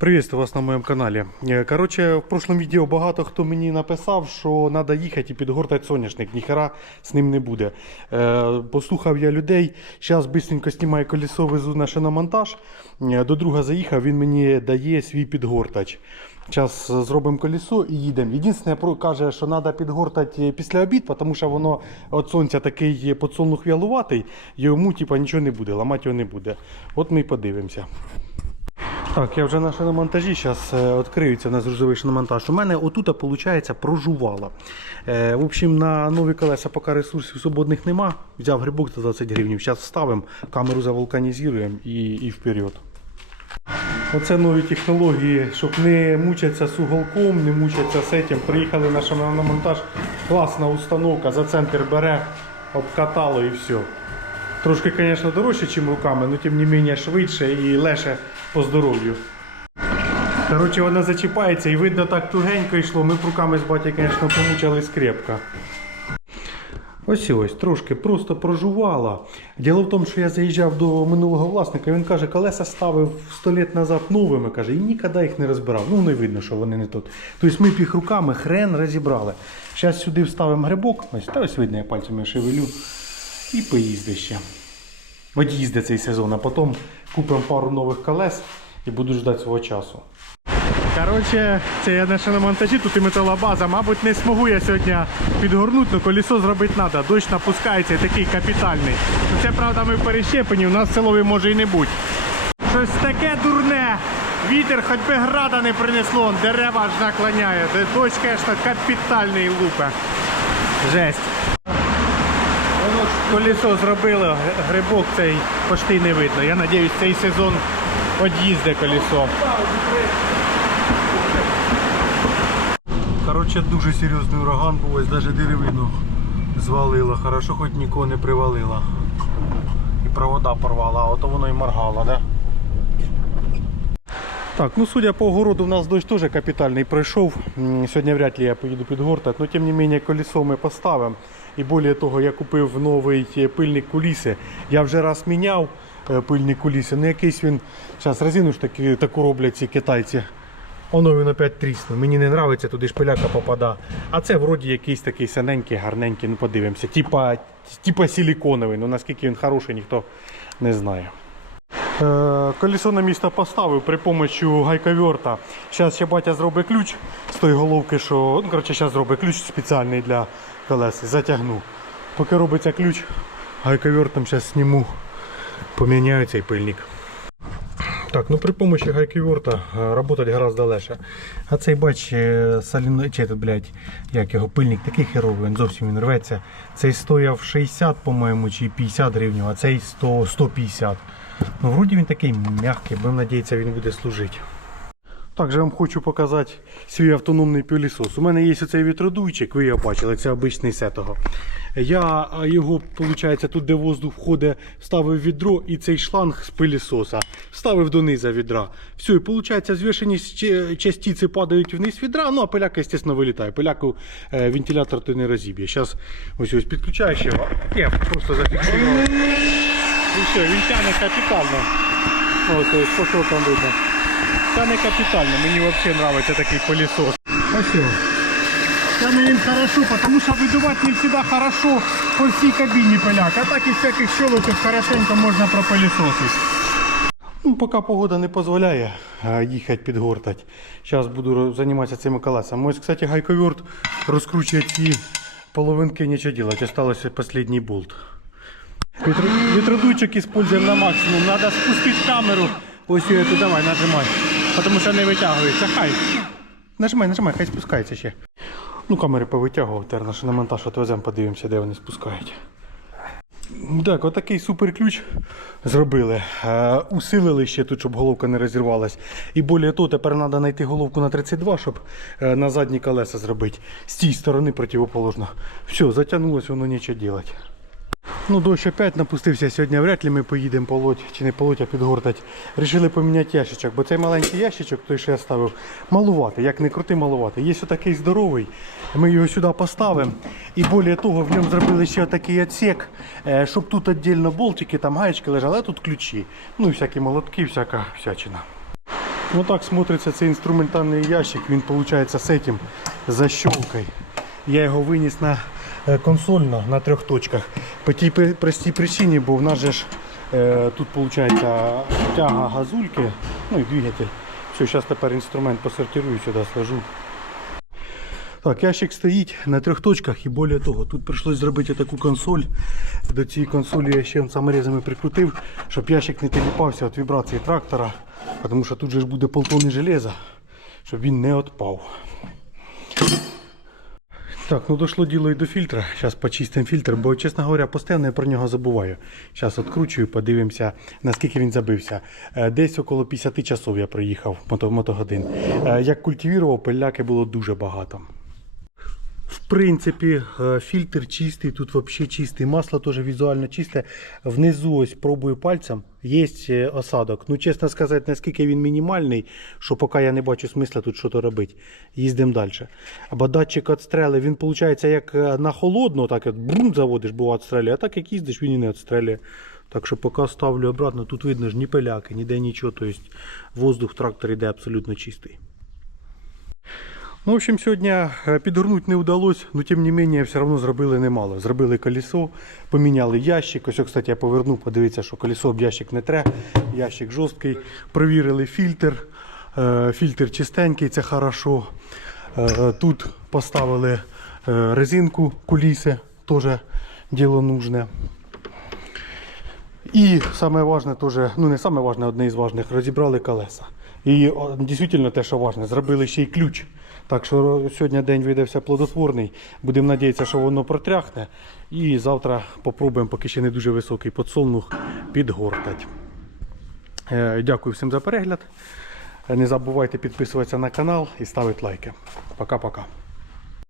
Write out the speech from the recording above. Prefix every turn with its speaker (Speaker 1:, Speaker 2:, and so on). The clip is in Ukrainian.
Speaker 1: Приветствую вас на моєму каналі. Е, Коротше, в прошлом відео багато хто мені написав, що треба їхати і підгортати соняшник. Ніхера з ним не буде. Е, Послухав я людей. Зараз швидко знімаю колесо, везу на шиномонтаж. Е, До друга заїхав, він мені дає свій підгортач. Зараз зробимо колесо і їдемо. Єдине, каже, що треба підгортати після обід, тому що воно від сонця такий подсолнух вялуватий, йому типа, нічого не буде, ламати його не буде. От ми і подивимося. Так, я вже на шиномонтажі, зараз відкриється у нас грузовий шиномонтаж. У мене отут, виходить, прожувало. Е, в общем, на нові колеса поки ресурсів свободних нема. Взяв грибок за 20 гривень. Зараз вставимо, камеру завулканізуємо і, і вперед. Оце нові технології, щоб не мучатися з уголком, не мучатися з цим. Приїхали на шиномонтаж. Класна установка, за центр бере, обкатало і все. Трошки, звісно, дорожче, ніж руками, але тим не менше швидше і легше по здоров'ю. Коротше, вона зачіпається і видно так тугенько йшло. Ми б руками з батьком, звісно, помучали скрепка. Ось ось, трошки просто прожувала. Діло в тому, що я заїжджав до минулого власника, і він каже, колеса ставив 100 літ назад новими, каже, і ніколи їх не розбирав. Ну, не видно, що вони не тут. Тобто ми б їх руками хрен розібрали. Зараз сюди вставимо грибок, ось, та ось видно, я пальцями шевелю, і поїзди ще. От цей сезон, а потім купимо пару нових колес і буду ждати свого часу. Коротше, це я на шиномонтажі, тут і металобаза. Мабуть, не змогу я сьогодні підгорнути, але колесо зробити треба. Дощ напускається такий капітальний. Це правда ми в перещепені, у нас в селові може і не бути. Щось таке дурне. Вітер хоч би града не принесло, дерева аж наклоняє. Дощ, звісно, капітальний лупе. Жесть. Колесо зробило, грибок цей почти не видно. Я сподіваюся, цей сезон од'їзде колесо. Коротше, дуже серйозний ураган був, ось навіть деревину звалило. Хорошо, хоч нікого не привалило. І провода порвала, а ото воно і моргало, да? Так, ну судя по огороду, у нас дощ теж капітальний пройшов. Сьогодні вряд ли я поїду підгортати, але тим не менше колесо ми поставимо. І більше того, я купив новий е, пильник куліси. Я вже раз міняв е, пильник куліси, ну якийсь він. Зараз резину ж таки, таку роблять ці китайці. Воно він опять тріснув. Мені не подобається, туди шпиляка попада. А це вроді якийсь такий синенький, гарненький, ну подивимося. Типа, типа силіконовий, ну наскільки він хороший, ніхто не знає. Е, Колесо на місто поставив при помощі гайковерта. Зараз ще батя зробить ключ з тої головки, що. Ну, коротше, зараз зробить ключ спеціальний для колес. Затягну. Поки робиться ключ, гайковертом зараз зніму, поміняю цей пильник. Так, ну при помощи гайковерта работать гораздо легше. А цей бач, е, чи, тут, блядь, як його пильник такий херовий, він зовсім він рветься. Цей стояв 60, по-моєму, чи 50 гривень, а цей 100, 150. Ну, вроді він такий м'який, будемо надіятися, він буде служити. Також я вам хочу показати свій автономний пилісос. У мене є оцей вітродуйчик, ви його бачили, це обичний сетого. Я його, виходить, тут де воздух входить, вставив відро і цей шланг з пилісоса вставив донизу відра. Все, і виходить, звішені частиці падають вниз відра, ну а пиляка, звісно, вилітає. Пиляку е, вентилятор ти не розіб'є. Зараз ось ось підключаєш його. Я просто зафіксував. І все, він тягне капітально. Ось ось, що там видно. Тягне капітально, мені взагалі подобається такий пилісос. Все. Тягне він хорошо, тому що видувати не завжди хорошо по всій кабіні пиляк. А так і всяких щелочок хорошенько можна пропилісосити. Ну, поки погода не дозволяє е, їхати підгортати. Зараз буду займатися цими колесами. Ось, кстати, гайковерт розкручує ці половинки, нічого робити. Осталося останній болт. Вітродуйчик используем на максимум. Надо спустити камеру. Ось її, давай, нажимай. Тому що не витягується. Хай. Нажимай, нажимай, хай спускається ще. Ну, камери повитягував, тепер на шиномонтаж отвеземо, подивимося, де вони спускають. Так, отакий суперключ зробили. Е, усилили ще тут, щоб головка не розірвалась. І більше того, тепер треба знайти головку на 32, щоб е, на задні колеса зробити. З тієї сторони противоположно. Все, затягнулось, воно нічого робити. Ну, дощ опять напустився сьогодні, вряд ли ми поїдемо полоть, чи не полоть, а підгортати. Рішили поміняти ящичок, бо цей маленький ящичок, той, що я ставив, малувати, як не крути малувати. Є отакий здоровий, ми його сюди поставимо. І більше того, в ньому зробили ще такий відсік, е, щоб тут віддільно болтики, там гаєчки лежали, а тут ключі. Ну і всякі молотки, всяка всячина. Ну так смотрится цей інструментальний ящик. Він виходить з цим защелкой. Я його виніс на е, консольно на трьох точках. По тій простій причині, бо в нас же ж е, тут виходить тяга газульки, ну і двигатель. Все, зараз тепер інструмент посортирую сюди, сложу. Так, ящик стоїть на трьох точках і більше того, тут прийшлось зробити таку консоль. До цієї консолі я ще саморізами прикрутив, щоб ящик не теліпався від вібрації трактора, тому що тут же ж буде полтони железа, щоб він не відпав. Так, ну дійшло діло і до фільтра. Зараз почистимо фільтр, бо, чесно говоря, постійно я про нього забуваю. Зараз відкручую, подивимося, наскільки він забився. Е, Десь около 50 часов я проїхав мото, мотогодин. Е, Як культивував, пиляки було дуже багато. Принципі, е, фільтр чистий, тут взагалі чистий, масло теж візуально чисте. Внизу ось пробую пальцем, є е, осадок. Ну, чесно сказати, наскільки він мінімальний, що поки я не бачу смисла тут щось робити. Їздимо далі. Або датчик відстрели, він виходить як е, на холодно, так от брум заводиш, бо відстрелює, а так як їздиш, він і не відстрелює. Так що поки ставлю обратно, тут видно ж ні пиляки, ніде нічого. Тобто воздух в тракторі йде абсолютно чистий. Ну, в общем, сьогодні е, підгорнути не вдалося, але тим не менше все одно зробили немало. Зробили колесо, поміняли ящик. Ось, кстати, я повернув, подивіться, що колесо об ящик не тре, ящик жорсткий. Провірили фільтр. Е, Фільтр чистенький, це хорошо. Е, Тут поставили е, резинку куліси, теж діло нужне. І саме важне теж, ну не саме важне, одне із важних, розібрали колеса. І дійсно те, що важне, зробили ще й ключ. Так що сьогодні день видався плодотворний. Будемо сподіватися, що воно протряхне. І завтра попробуємо, поки ще не дуже високий подсолнух, підгортати. Е, Дякую всім за перегляд. Не забувайте підписуватися на канал і ставити лайки. Пока-пока.